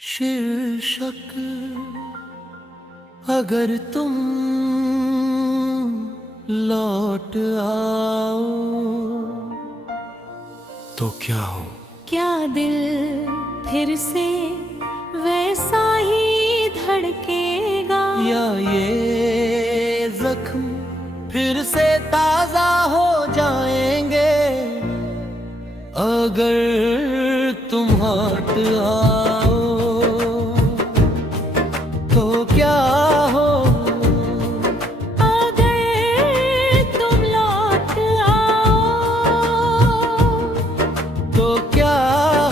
शीर्षक अगर तुम लौट आओ तो क्या हो। क्या दिल फिर से वैसा ही धड़केगा, या ये जख्म फिर से ताजा हो जाएंगे अगर तुम लौट आओ तो क्या हो। अगर तुम लौट आओ तो क्या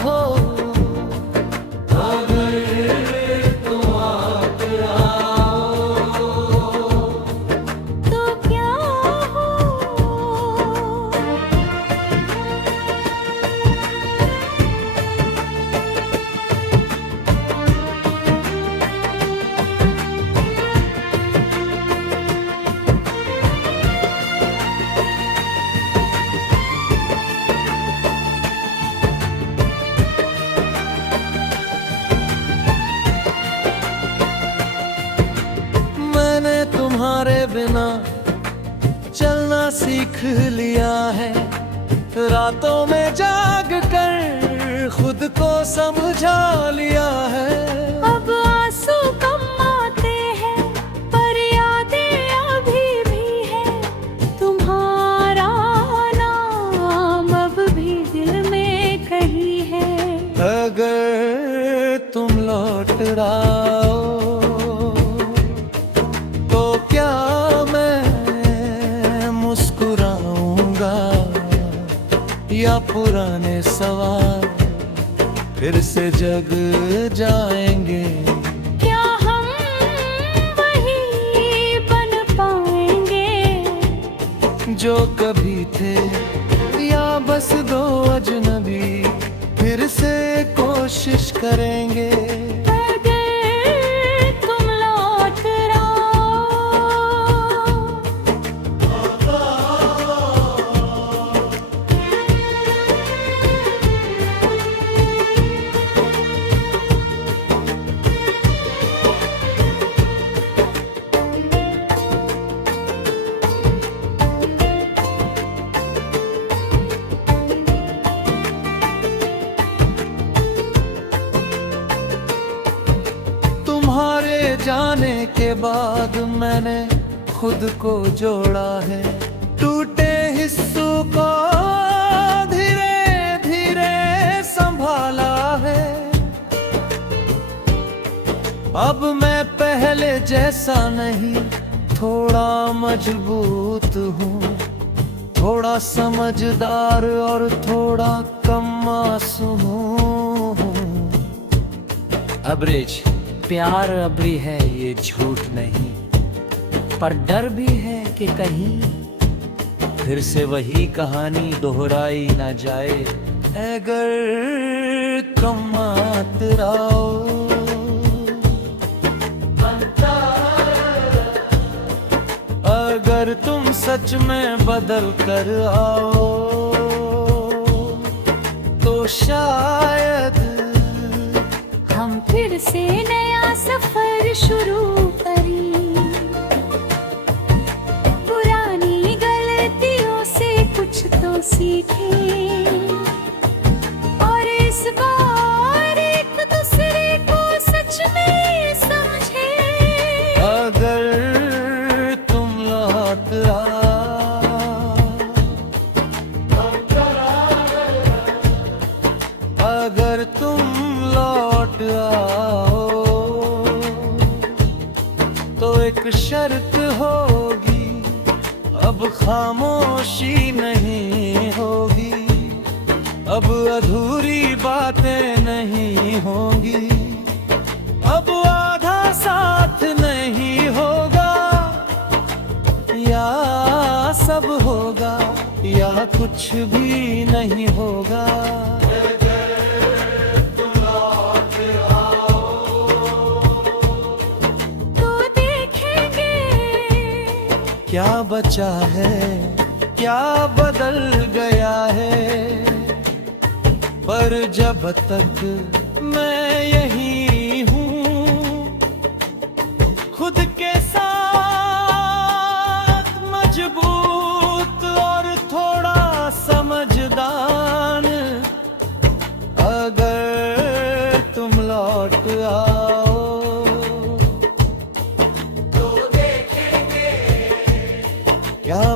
हो। अगर तुम लौट आओ तो क्या हो। मैंने तुम्हारे बिना चलना सीख लिया है, रातों में जाग कर खुद को समझा लिया है। अब आंसू कम आते हैं पर यादें अभी भी है, तुम्हारा नाम अब भी दिल में कहीं है। अगर तुम लौट आओ तो क्या मैं मुस्कुराऊंगा या पुराने सवाल फिर से जग जाएंगे। क्या हम वही बन पाएंगे जो कभी थे या बस दो अजनबी फिर से कोशिश करेंगे। अगर तुम लौट आओ तुम्हारे जाने के बाद मैंने खुद को जोड़ा है, टूटे हिस्सों को धीरे धीरे संभाला है। अब मैं पहले जैसा नहीं, थोड़ा मजबूत हूँ, थोड़ा समझदार और थोड़ा कम मासूम हूँ। अब्रेज प्यार अबरी है ये झूठ नहीं, पर डर भी है कि कहीं फिर से वही कहानी दोहराई ना जाए। अगर तुम आओ अगर तुम सच में बदल कर आओ तो शायद हम फिर से नया सफर शुरू करें, पुरानी गलतियों से कुछ तो सीखें और इस बार एक दूसरे को सच में समझें। अगर तुम लौट आओ अगर तुम लौट आओ तो एक शर्त होगी, अब खामोशी नहीं होगी, अब अधूरी बातें नहीं होंगी, अब आधा साथ नहीं होगा, या सब होगा या कुछ भी नहीं होगा। क्या बचा है, क्या बदल गया है, पर जब तक मैं यही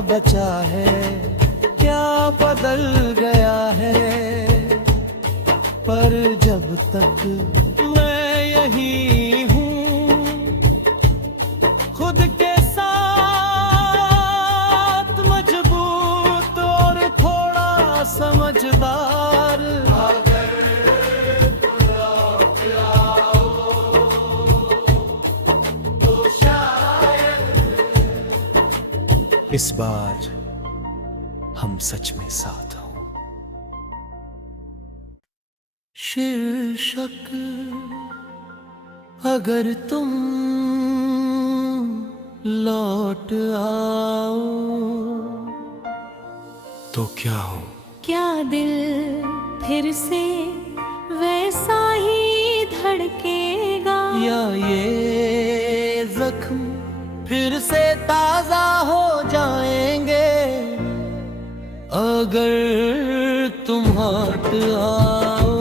बचा है, क्या बदल गया है। पर जब तक मैं यही हूँ, खुद के साथ मजबूत और थोड़ा समझदार। इस बार हम सच में साथ हों। शीर्षक अगर तुम लौट आओ तो क्या हो। क्या दिल फिर से वैसा ही धड़केगा, या ये जख्म फिर से ताजा हो जाएंगे। अगर तुम लौट आओ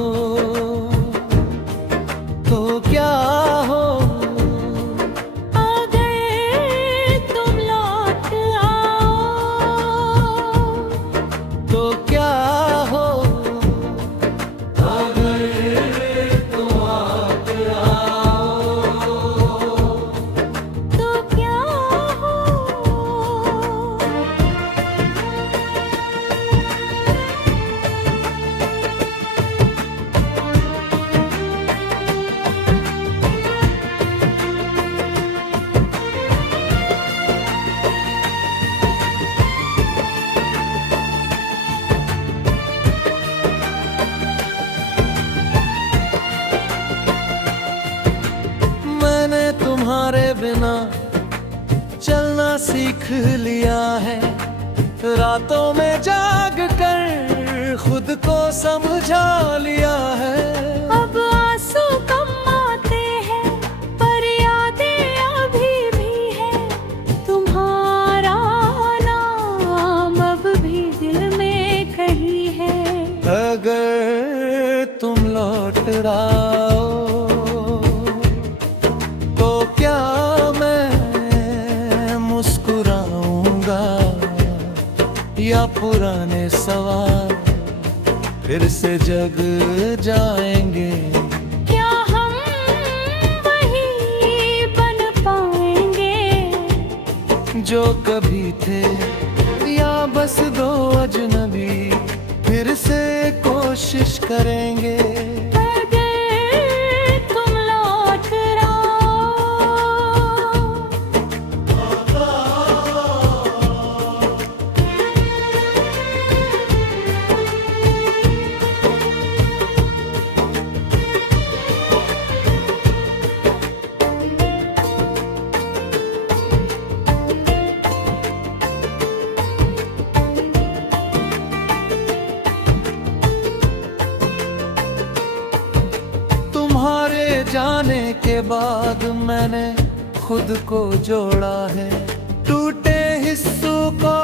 तो क्या हो। अगर तुम लौट आओ तो क्या हो। अगर तुम लौट आओ तो क्या हो। मैंने तुम्हारे बिना चलना सीख लिया है, रातों में जाग कर खुद को समझा लिया है। अब आंसू कम आते हैं पर यादें अभी भी है, तुम्हारा नाम अब भी दिल में कहीं है। अगर तुम लौट आओ तो क्या मैं मुस्कुराऊंगा, या पुराने सवाल फिर से जग जाएंगे। क्या हम वही बन पाएंगे जो कभी थे, या बस दो अजनबी फिर से कोशिश करेंगे। अगर तुम लौट आओ तुम्हारे जाने के बाद मैंने खुद को जोड़ा है, टूटे हिस्सों को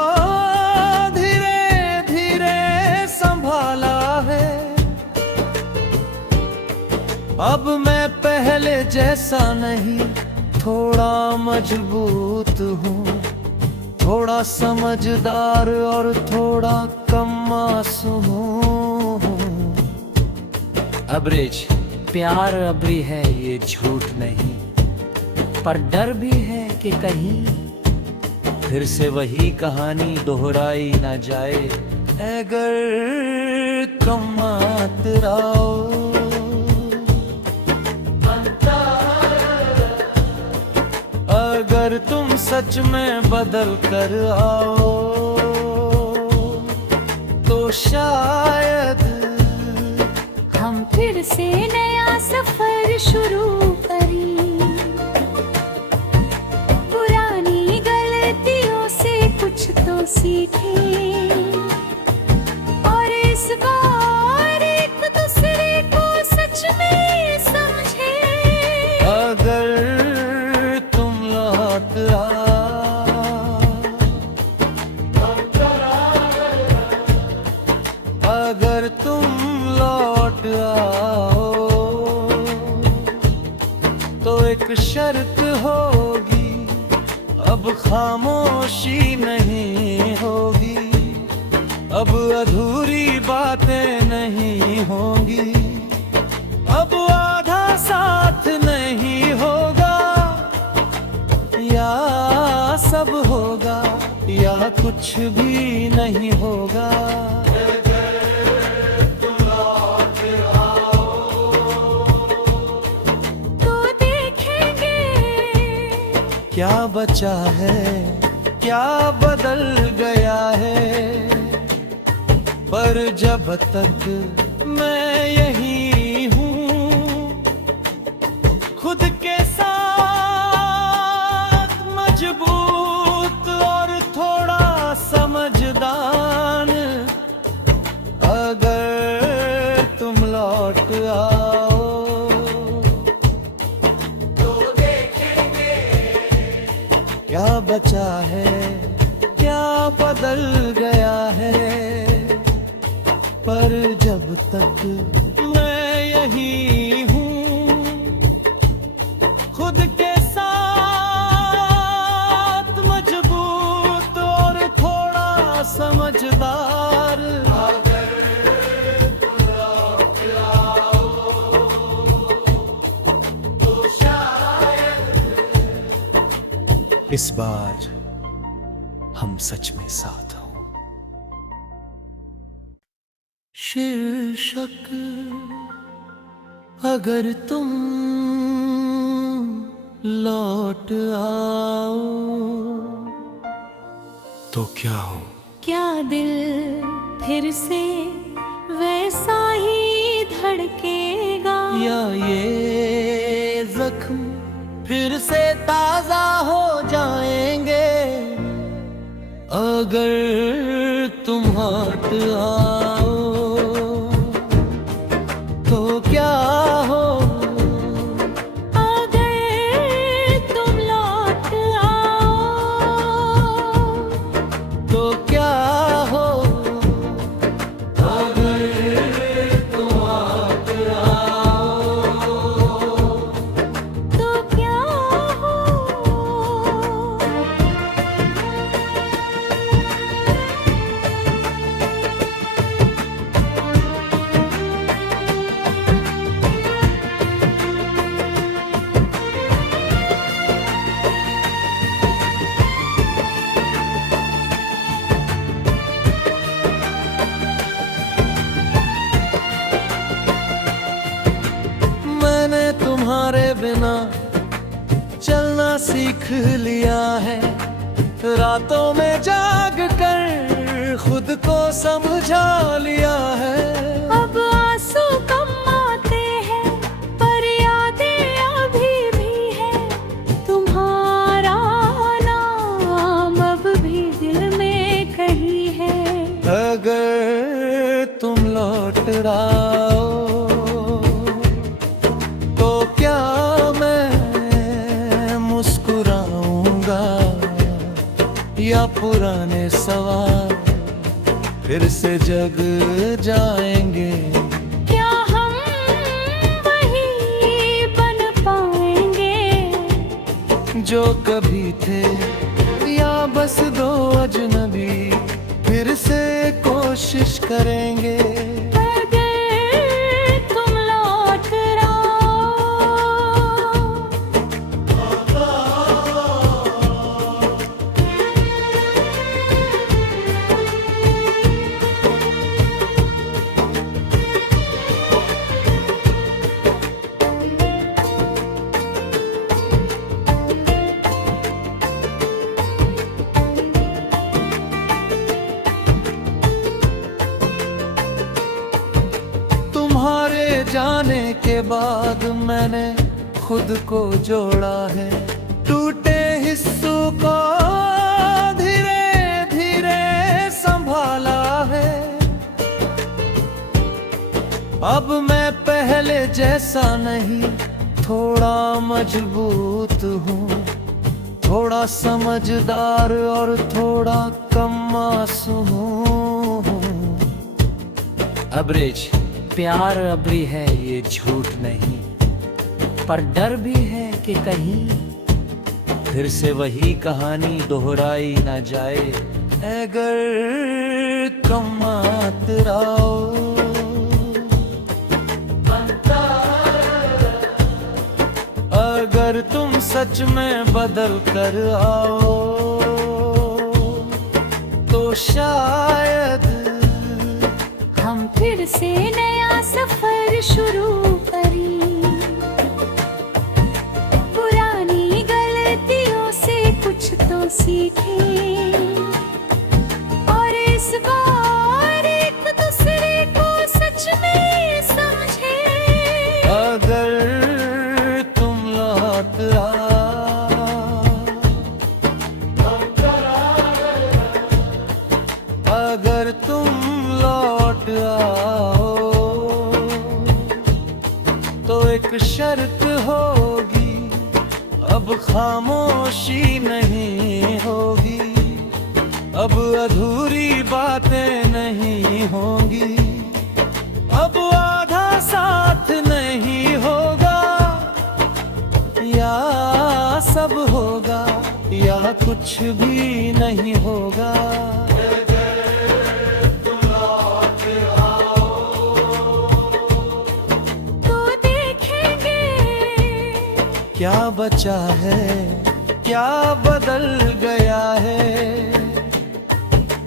धीरे धीरे संभाला है। अब मैं पहले जैसा नहीं, थोड़ा मजबूत हूँ, थोड़ा समझदार और थोड़ा कम मासूम हूँ। अब्रिज प्यार अबरी है ये झूठ नहीं, पर डर भी है कि कहीं फिर से वही कहानी दोहराई ना जाए। अगर तुम मत आओ अगर तुम सच में बदल कर आओ तो शायद हम फिर से नया सफर शुरू करें। पुरानी गलतियों से कुछ तो सीखें और इस बार एक दूसरे को सच में समझें। अगर तुम लौट अगर तुम लौट आओ तो एक शर्त होगी, अब खामोशी नहीं होगी, अब अधूरी बातें नहीं होंगी, अब आधा साथ नहीं होगा, या सब होगा या कुछ भी नहीं होगा। तो देखेंगे क्या बचा है, क्या बदल गया है, पर जब तक मैं यही हूँ खुद के साथ मजबूत और थोड़ा समझदार, अगर तुम लौट आओ तो देखेंगे क्या बचा है, क्या बदल गया है, पर जब तक मैं यही हूँ खुद के साथ मजबूत और थोड़ा समझदार, अगर तुम लौट आओ तो शायद इस बार हम सच में साथ हों। शीर्षक अगर तुम लौट आओ तो क्या हो, क्या दिल फिर से वैसा ही धड़केगा, या ये जख्म फिर से ताजा हो जाएंगे, अगर तुम लौट आओ तो क्या हो, अगर तुम लौट आओ तो क्या हो, अगर तुम लौट आओ तो क्या हो। मैंने तुम्हारे बिना चलना सीख लिया है, रातों में जाग कर खुद को समझा लिया है, अब आंसू कम आते हैं पर यादें अभी भी है, तुम्हारा नाम अब भी दिल में कहीं है, अगर तुम लौट आओ तो क्या मैं मुस्कुराऊंगा, या पुराने सवाल फिर से जग जाएंगे, क्या हम वही बन पाएंगे जो कभी थे, या बस दो अजनबी फिर से कोशिश करेंगे, अगर तुम लौट आओ जाने के बाद मैंने खुद को जोड़ा है, टूटे हिस्सों को धीरे धीरे संभाला है, अब मैं पहले जैसा नहीं, थोड़ा मजबूत हूँ, थोड़ा समझदार और थोड़ा कम मासूम हूँ। अब्रिज प्यार अबरी है ये झूठ नहीं, पर डर भी है कि कहीं फिर से वही कहानी दोहराई ना जाए। अगर तुम आतराओ, अगर तुम सच में बदल कर आओ, तो शायद हम फिर से नया सफर शुरू करें। पुरानी गलतियों से कुछ तो सीखें और इस बार एक दूसरे को सच में समझें। अगर तुम लौट आओ, अगर तुम लौट आओ, तो एक शर्त होगी, अब खामोशी नहीं होगी, अब अधूरी बातें नहीं होंगी, अब आधा साथ नहीं होगा, या सब होगा या कुछ भी नहीं होगा। तो देखेंगे क्या बचा है, क्या बदल गया है,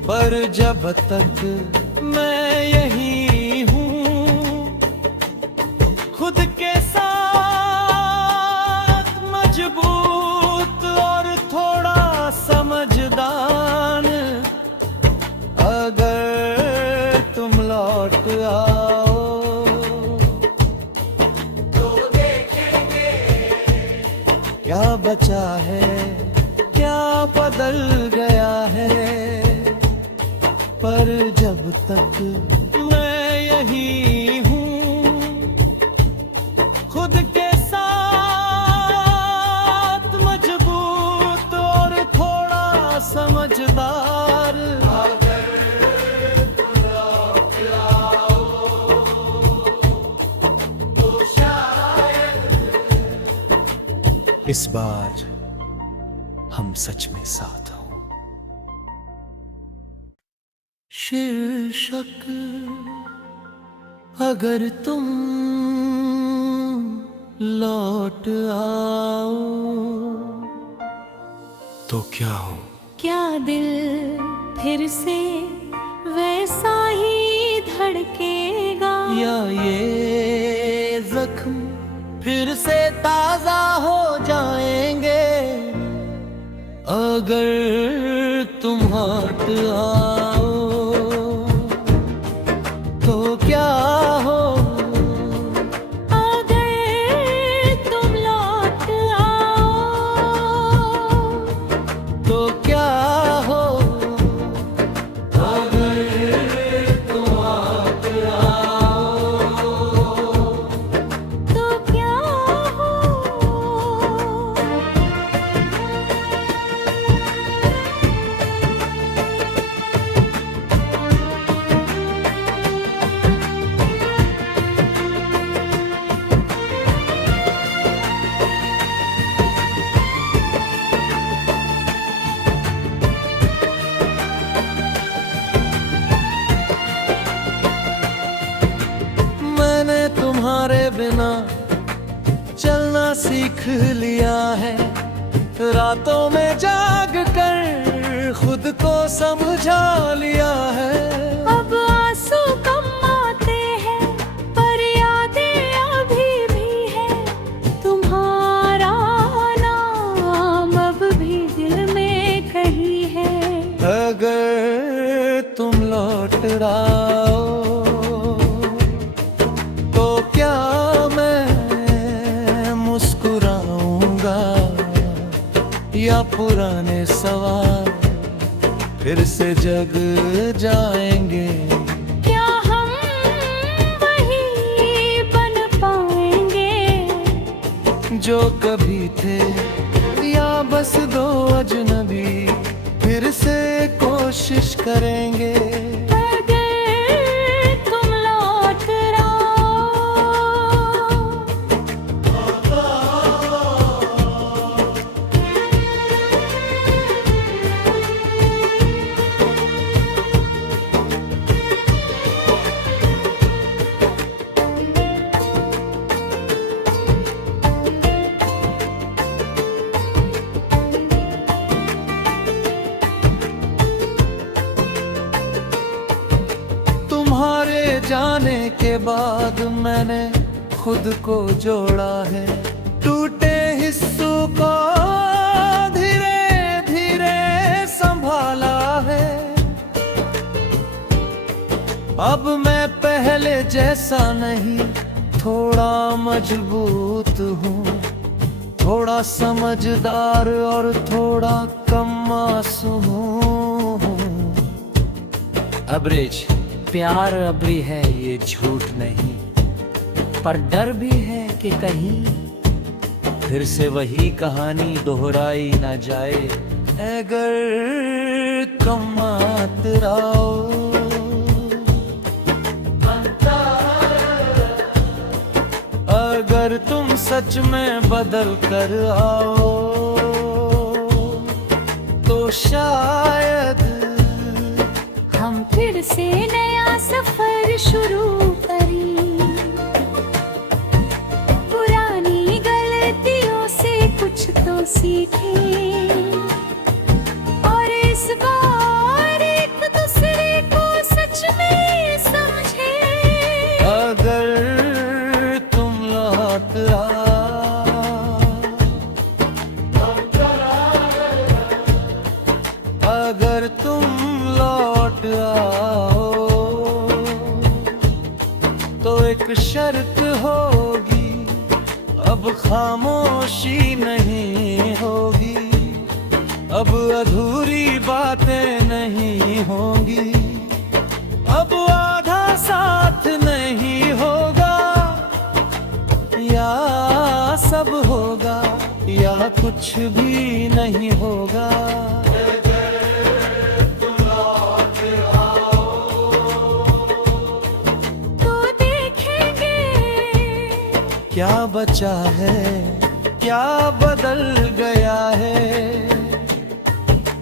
पर जब तक मैं यही हूँ, खुद के साथ मजबूत और थोड़ा समझदार। अगर तुम लौट आओ, क्या बचा है, क्या बदल गया है, पर जब तक मैं यही हूँ, खुद के साथ मजबूत और थोड़ा समझदार। इस बार हम सच में साथ हों। शीर्षक अगर तुम लौट आओ, तो क्या हो? क्या दिल फिर से वैसा ही धड़केगा, या ये जख्म फिर से ताजा हो जाएंगे। अगर तुम हट आओ, तो क्या हो? अगर तुम लौट आओ, तो क्या हो? अगर तुम हट आओ, तो क्या हो? मैंने तुम्हारे बिना चलना सीख लिया है, रातों में जाग कर खुद को समझा लिया है। अब आंसू कम आते हैं, पर यादें अभी भी है। तुम्हारा नाम अब भी दिल में कहीं है। अगर तुम लौट आओ, तो क्या मैं मुस्कुराऊंगा, या पुराने सवाल फिर से जग जाएंगे। क्या हम वही बन पाएंगे जो कभी थे, या बस दो अजनबी फिर से कोशिश करेंगे। अगर तुम लौट आओ, जाने के बाद मैंने खुद को जोड़ा है, टूटे हिस्सों को धीरे धीरे संभाला है। अब मैं पहले जैसा नहीं, थोड़ा मजबूत हूँ, थोड़ा समझदार और थोड़ा कम मासूम हूँ। अब्रिज, प्यार अबरी है ये झूठ नहीं, पर डर भी है कि कहीं फिर से वही कहानी दोहराई ना जाए। अगर तुम आतराओ, अगर तुम सच में बदल कर आओ, तो शायद हम फिर से नया सफर शुरू करें। पुरानी गलतियों से कुछ तो सीखें और इस बार एक दूसरे को सच में समझें। अगर तुम लौट अगर तुम लौट आओ, तो एक शर्त होगी, अब खामोशी नहीं होगी, अब अधूरी बातें नहीं होंगी, अब आधा साथ नहीं होगा, या सब होगा या कुछ भी नहीं होगा। तो देखेंगे क्या बचा है, क्या बदल गया है,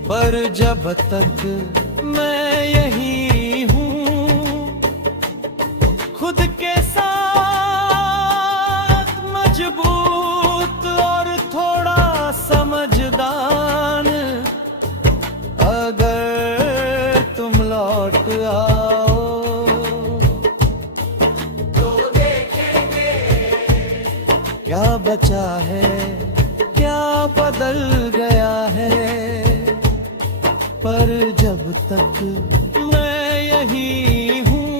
पर जब तक मैं यही हूँ, खुद के साथ मजबूत और थोड़ा समझदार। अगर तुम लौट आओ, तो देखेंगे क्या बचा है, क्या बदल गया है, पर जब तक मैं यही हूँ,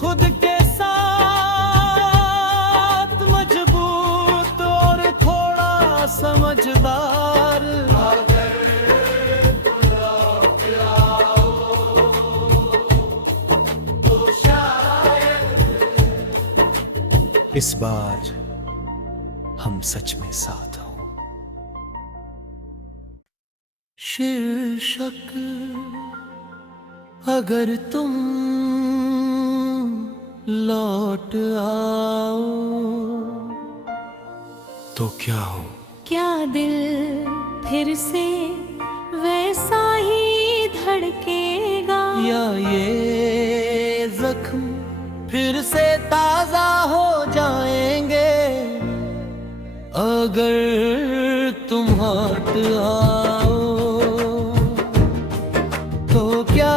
खुद के साथ मजबूत और थोड़ा समझदार। इस बार हम सच में साथ हों। शीर्षक अगर तुम लौट आओ, तो क्या हो? क्या दिल फिर से वैसा ही धड़केगा, या ये जख्म फिर से ताजा हो जाएंगे। अगर तुम हाथ आओ, तो क्या